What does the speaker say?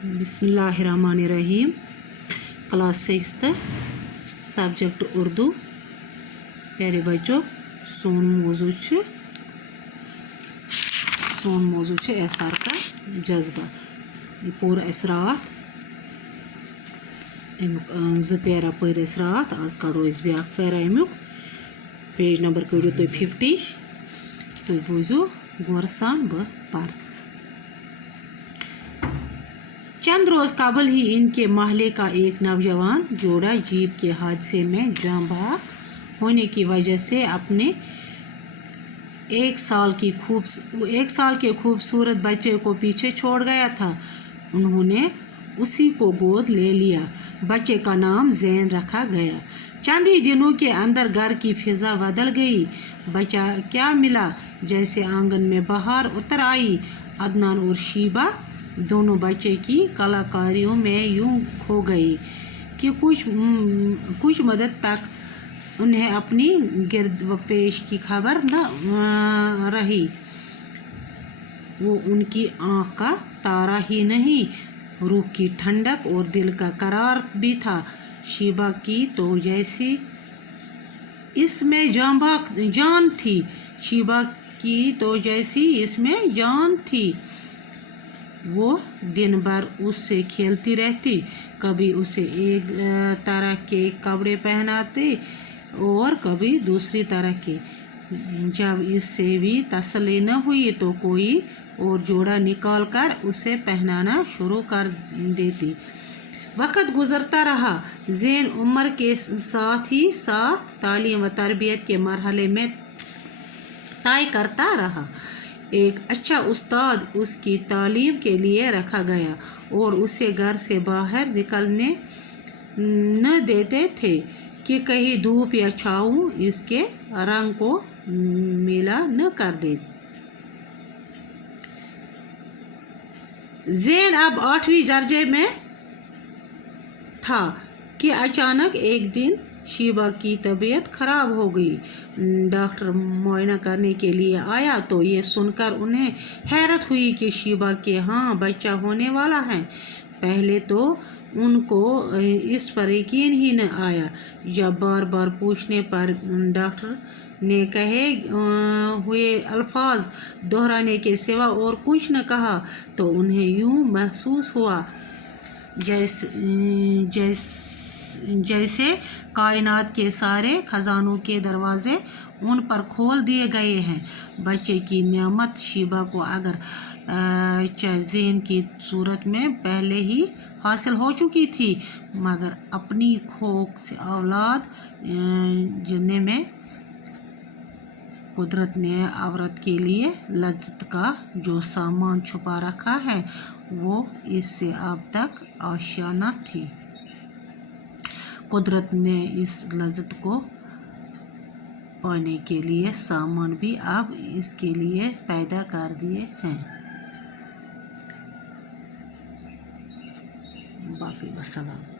बिस्मिल्लाहिर्रहमानिर्रहीम। Class 6 subject Urdu. प्यारे बच्चों, सोन मौजू एसार का जज्बा। ये पूरा रात पैरा पर रात आज कड़ो ब्या पैरा अमुक पेज नंबर कड़ो तुम 50 तुम बूझो गौर सान बह पर। चंद रोज कबल ही इनके महल्ले का एक नौजवान जोड़ा जीप के हादसे में जान बहक होने की वजह से अपने एक साल के खूबसूरत बच्चे को पीछे छोड़ गया था। उन्होंने उसी को गोद ले लिया। बच्चे का नाम ज़ैन रखा गया। चंद ही दिनों के अंदर घर की फिजा बदल गई। बच्चा क्या मिला जैसे आंगन में बहार उतर आई। अदनान और शीबा दोनों बच्चे की कलाकारियों में यूं खो गई कि कुछ मदद तक उन्हें अपनी गिरद व पेश की खबर न रही। वो उनकी आँख का तारा ही नहीं, रूह की ठंडक और दिल का करार भी था। शीबा की तो जैसी इसमें जान थी। शीबा की तो जैसी इसमें जान थी। वो दिन भर उससे खेलती रहती, कभी उसे एक तरह के कपड़े पहनाते और कभी दूसरी तरह के। जब इससे भी तसल्ली न हुई तो कोई और जोड़ा निकाल कर उसे पहनाना शुरू कर देती। वक्त गुजरता रहा। ज़ैन उम्र के साथ ही साथ तालीम व तरबियत के मरहले में तय करता रहा। एक अच्छा उस्ताद उसकी तालीम के लिए रखा गया और उसे घर से बाहर निकलने न देते थे कि कहीं धूप या छाँव इसके रंग को मेला न कर दे। ज़ैन अब 8वीं दर्जे में था कि अचानक एक दिन शीबा की तबीयत खराब हो गई। डॉक्टर मुआयना करने के लिए आया तो ये सुनकर उन्हें हैरत हुई कि शीबा के यहाँ बच्चा होने वाला है। पहले तो उनको इस पर यकीन ही न आया। जब बार बार पूछने पर डॉक्टर ने कहे हुए अल्फाज दोहराने के सिवा और कुछ न कहा तो उन्हें यूँ महसूस हुआ जैसे कायनात के सारे खजानों के दरवाजे उन पर खोल दिए गए हैं। बच्चे की नियामत शीबा को अगर ज़ैन की सूरत में पहले ही हासिल हो चुकी थी, मगर अपनी खोख से औलाद जिन्ने में कुदरत ने औरत के लिए लज्जत का जो सामान छुपा रखा है वो इससे अब तक आशियाना थी। कुदरत ने इस लज्जत को पाने के लिए सामान भी अब इसके लिए पैदा कर दिए हैं। बाकी वसलाम।